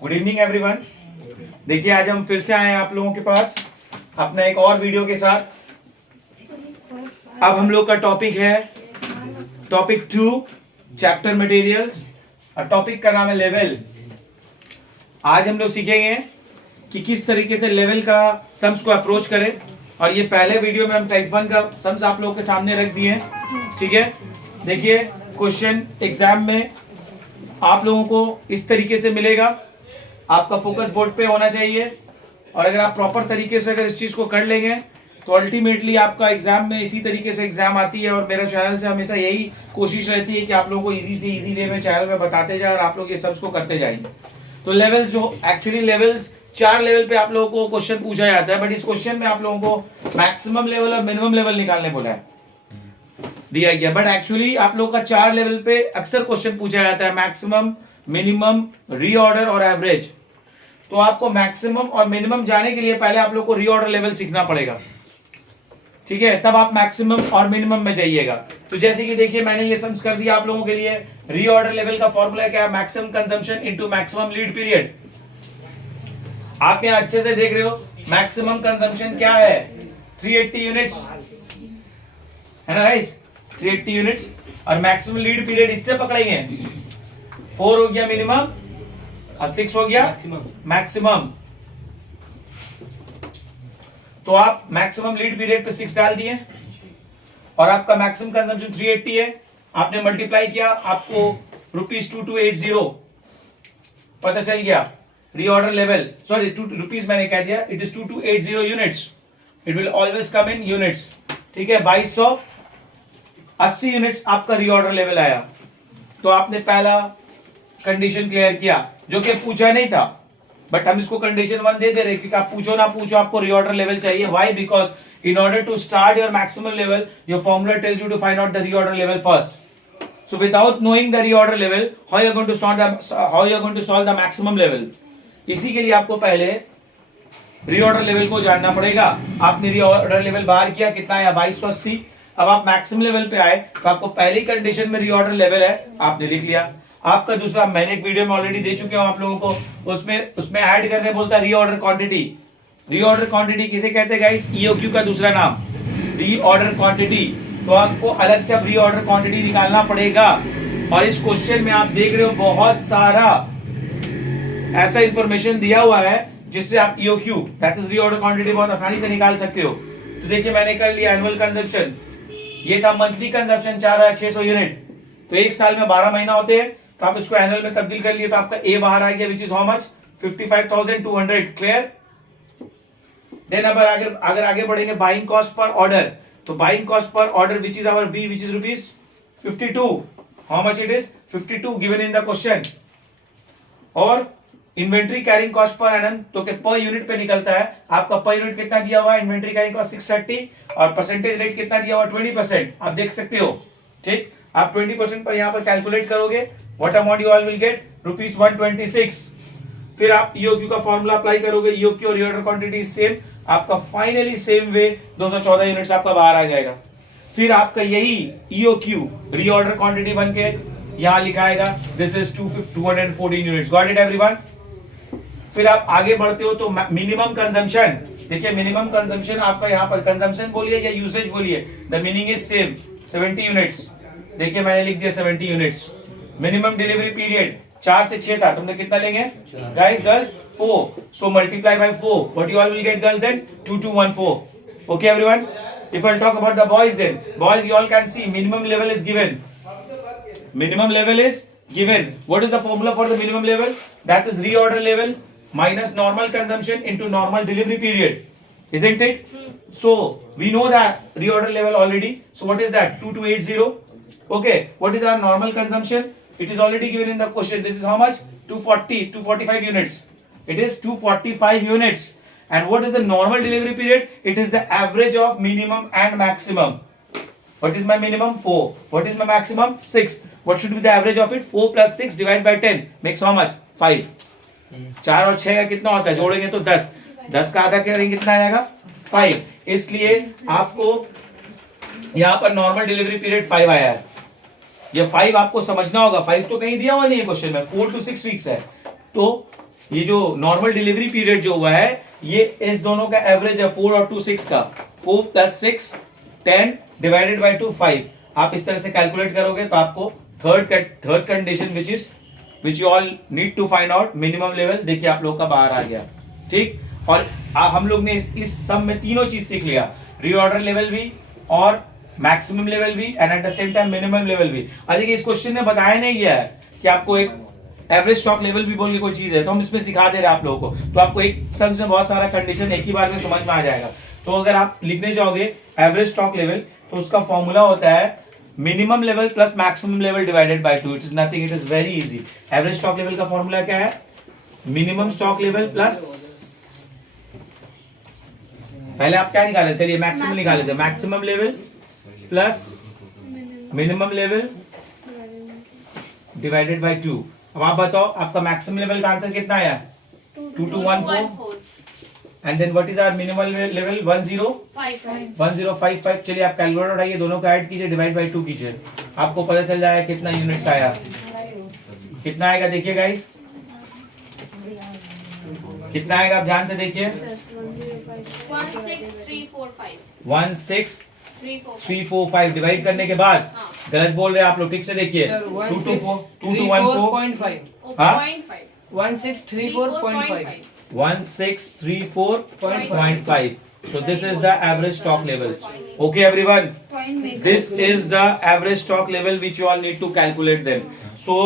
Good evening everyone. देखिए आज हम फिर से आए हैं आप लोगों के पास अपना एक और वीडियो के साथ। अब हम लोग का टॉपिक है टॉपिक 2 चैप्टर मटेरियल्स और टॉपिक का नाम है लेवल। आज हम लोग सीखेंगे कि किस तरीके से लेवल का सम्स को अप्रोच करें। और ये पहले वीडियो में हम टाइप 1 का सम्स आप लोगों के सामने रख दिए हैं, ठीक है। देखिए क्वेश्चन एग्जाम में आप लोगों को इस तरीके से मिलेगा, आपका फोकस बोर्ड पे होना चाहिए। और अगर आप प्रॉपर तरीके से अगर इस चीज़ को कर लेंगे तो अल्टीमेटली आपका एग्जाम में इसी तरीके से एग्जाम आती है। और मेरा चैनल से हमेशा यही कोशिश रहती है कि आप लोगों को इजी से इजी वे में चैनल में बताते जाए और आप लोग ये सब्स को करते जाएंगे। तो लेवल्स जो एक्चुअली लेवल्स 4 लेवल पे आप लोगों को क्वेश्चन पूछा जाता है, बट इस क्वेश्चन में आप लोगों को मैक्सिमम लेवल और मिनिमम लेवल निकालने बोला है, दिया गया। बट एक्चुअली आप लोगों का 4 लेवल पे अक्सर क्वेश्चन पूछा जाता है, मैक्सिमम, मिनिमम, रीऑर्डर और एवरेज। तो आपको मैक्सिमम और मिनिमम जाने के लिए पहले आप लोग को रीऑर्डर लेवल सीखना पड़ेगा, ठीक है, तब आप मैक्सिमम और मिनिमम में जाइएगा। तो जैसे कि देखिए मैंने ये सम्स कर दिया आप लोगों के लिए। रीऑर्डर लेवल का फॉर्मूला क्या है? Maximum consumption into maximum lead period. आप यहां अच्छे से देख रहे हो मैक्सिमम कंजम्पशन क्या है? 380 यूनिट्स है ना गाइस, 380 यूनिट्स। और मैक्सिमम लीड पीरियड इससे पकड़ेंगे, 4 हो गया मिनिमम और 6 हो गया मैक्सिमम। तो आप मैक्सिमम लीड पीरियड पे 6 डाल दिए और आपका मैक्सिमम कंजम्पशन 380 है। आपने मल्टीप्लाई किया, आपको ₹2280 पता चल गया। रीऑर्डर लेवल, सॉरी रुपीज मैंने कह दिया, it is 2280 units. It will always come in units, ठीक है। 2280 यूनिट्स आपका रीऑर्डर लेवल आया। तो आपने पहला कंडीशन क्लियर किया जो कि पूछा नहीं था, बट हम इसको कंडीशन 1 दे दे रहे क्योंकि आप पूछो ना पूछो आपको रीऑर्डर लेवल चाहिए। Why? Because in order to start your maximum level your formula tells you to find out the reorder level first. So without knowing the reorder level, how you are going to solve the maximum level? इसी के लिए आपको पहले reorder level को जानना पड़ेगा। आपने reorder level बाहर किया, कितना आया? 2280। अब आप मैक्सिमम लेवल पे आए तो आपको पहली कंडीशन में रीऑर्डर लेवल है, आपने लिख लिया। आपका दूसरा, मैंने एक वीडियो में ऑलरेडी दे चुके हूं आप लोगों को, उसमें ऐड करने बोलता है रीऑर्डर क्वांटिटी। रीऑर्डर क्वांटिटी किसे कहते हैं गाइस? ईओक्यू का दूसरा नाम रीऑर्डर क्वांटिटी। तो आपको अलग से अब रीऑर्डर क्वांटिटी निकालना पड़ेगा। और इस क्वेश्चन में आप देख रहे हो बहुत सारा ऐसा इंफॉर्मेशन दिया हुआ है जिससे आप EOQ that is reorder quantity बहुत आसानी से निकाल सकते हो। तो देखिए मैंने कर लिया एनुअल कंजम्पशन, ये था मंथली कंजम्पशन 4600 यूनिट। तो एक साल में 12 महीना होते हैं, तो आप इसको एनुअल में तब्दील कर लिए तो आपका ए बाहर आ गया, which is how much? 55,200। Clear? Then अब अगर आगे बढ़ेंगे बाइंग कॉस्ट पर ऑर्डर, तो buying cost per order which is our B, which is ₹52। How much it is? 52 given in the question. और inventory carrying cost per annum, तो K per unit पे निकलता है आपका। पर यूनिट कितना दिया हुआ है? इन्वेंट्री कैरिंग कॉस्ट 630 और परसेंटेज रेट कितना दिया हुआ? 20%। आप देख सकते हो, ठीक। आप 20% पर यहां पर कैलकुलेट करोगे, what amount you all will get? ₹126। फिर आप ईओक्यू का फॉर्मूला अप्लाई करोगे, ईओक्यू और रीऑर्डर क्वांटिटी सेम, आपका फाइनली सेम वे 214 यूनिट्स आपका बाहर आ जाएगा। फिर आपका यही ईओक्यू रीऑर्डर क्वांटिटी बनके यहां लिखाएगा, this is 214 units. Got it everyone? फिर आप आगे बढ़ते हो तो मिनिमम कंजम्पशन, देखिए मिनिमम कंजम्पशन आपका यहां पर कंजम्पशन बोलिए या यूसेज बोलिए, the meaning is same, 70 units. देखिए मैंने लिख दिया 70 यूनिट्स। मिनिमम डिलीवरी पीरियड 4 से 6 था, तुमने कितना लेंगे guys? Girls 4, so multiply by 4, what you all will get girls then? 2214. Okay everyone? If I'll talk about the boys then, boys you all can see minimum level is given. Minimum level is given. What is the formula for the minimum level? That is reorder level minus normal consumption into normal delivery period, isn't it? So we know that reorder level already. So what is that? 2280. Okay, what is our normal consumption? It is already given in the question. This is how much? 245 units. It is 245 units. And what is the normal delivery period? It is the average of minimum and maximum. What is my minimum? 4. What is my maximum? 6. What should be the average of it? 4 plus 6 divided by 10 makes how much? 5. 4 और 6 का कितना होता है? जोड़ेंगे तो 10। 10 का आधा करेंगे कितना आएगा? 5। इसलिए आपको यहाँ पर नॉर्मल डिलीवरी पीरियड 5 आया है। ये 5 आपको समझना होगा, 5 तो कहीं दिया हुआ नहीं है क्वेश्चन में, 4 to 6 वीक्स है। तो ये जो नॉर्मल डिलीवरी पीरियड जो हुआ है ये इस दोनों का एवरेज है 4 और 2 6 का, 4 + 6 10 डिवाइडेड बाय 2 5। आप इस तरह से कैलकुलेट करोगे तो आपको third condition which you all need to find out minimum level, देखिए आप लोग का बाहर आ गया। ठीक, और हम लोग ने इस सम में तीनों चीज सीख लिया, रीऑर्डर लेवल भी और मैक्सिमम लेवल भी and at the same time minimum level भी। देखिए इस क्वेश्चन में बताया नहीं गया है कि आपको एक एवरेज स्टॉक लेवल भी बोल के कोई चीज है, तो हम इसमें सिखा दे रहे हैं आप लोगों को, तो आपको एक सम में बहुत सारा कंडीशन एक ही बार में समझ में आ जाएगा। तो अगर आप लिखने जाओगे एवरेज स्टॉक लेवल तो उसका फॉर्मूला होता है minimum level plus maximum level divided by 2। It is nothing, it is very easy. Average stock level का फॉर्मूला क्या है? मिनिमम स्टॉक लेवल प्लस, पहले आप क्या निकाले, चलिए मैक्सिमम निकाले थे, maximum level plus minimum level divided by 2। अब आप बताओ आपका मैक्सिमम लेवल का आंसर कितना आया? 2214 and then what is our minimum level? 1055। चलिए आप कैलकुलेटर उठाइए, दोनों को ऐड कीजिए, डिवाइड बाय 2 कीजिए, आपको पता चल जाएगा कितना यूनिट्स आया। कितना आएगा देखिए गाइस, कितना आएगा आप ध्यान से देखिए। 16345 डिवाइड करने के बाद गलत बोल रहे हैं आप लोग, ठीक से देखिए। 2214 1634.5। So this is the average stock level. Okay everyone, this is the average stock level which you all need to calculate them. So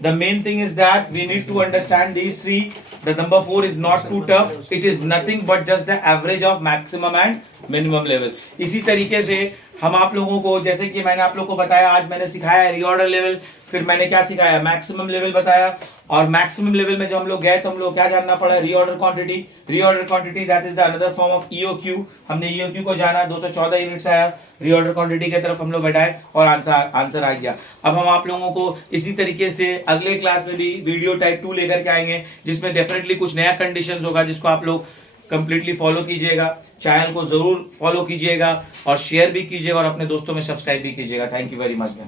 the main thing is that we need to understand these three. The number 4 is not too tough. It is nothing but just the average of maximum and minimum level. इसी तरीके से हम आप लोगों को, जैसे कि मैंने आप लोगों को बताया, आज मैंने सिखाया रीऑर्डर लेवल, फिर मैंने क्या सिखाया, मैक्सिमम लेवल बताया, और मैक्सिमम लेवल में जब हम लोग गए तो हम लोग क्या जानना पड़ा, reorder quantity that is the another form of EOQ. हमने ईओक्यू को जाना, 214 यूनिट्स आया, रीऑर्डर क्वांटिटी की तरफ हम लोग बढ़ाए और आंसर आ गया। अब हम आप लोगों को इसी तरीके से अगले क्लास में भी वीडियो टाइप 2 लेकर के आएंगे, जिसमें डेफिनेटली कुछ नया कंडीशन होगा जिसको आप लोग कंप्लीटली फॉलो कीजिएगा। चैनल को जरूर फॉलो कीजिएगा और शेयर भी कीजिएगा और अपने दोस्तों में सब्सक्राइब भी कीजिएगा। Thank you very much ma'am.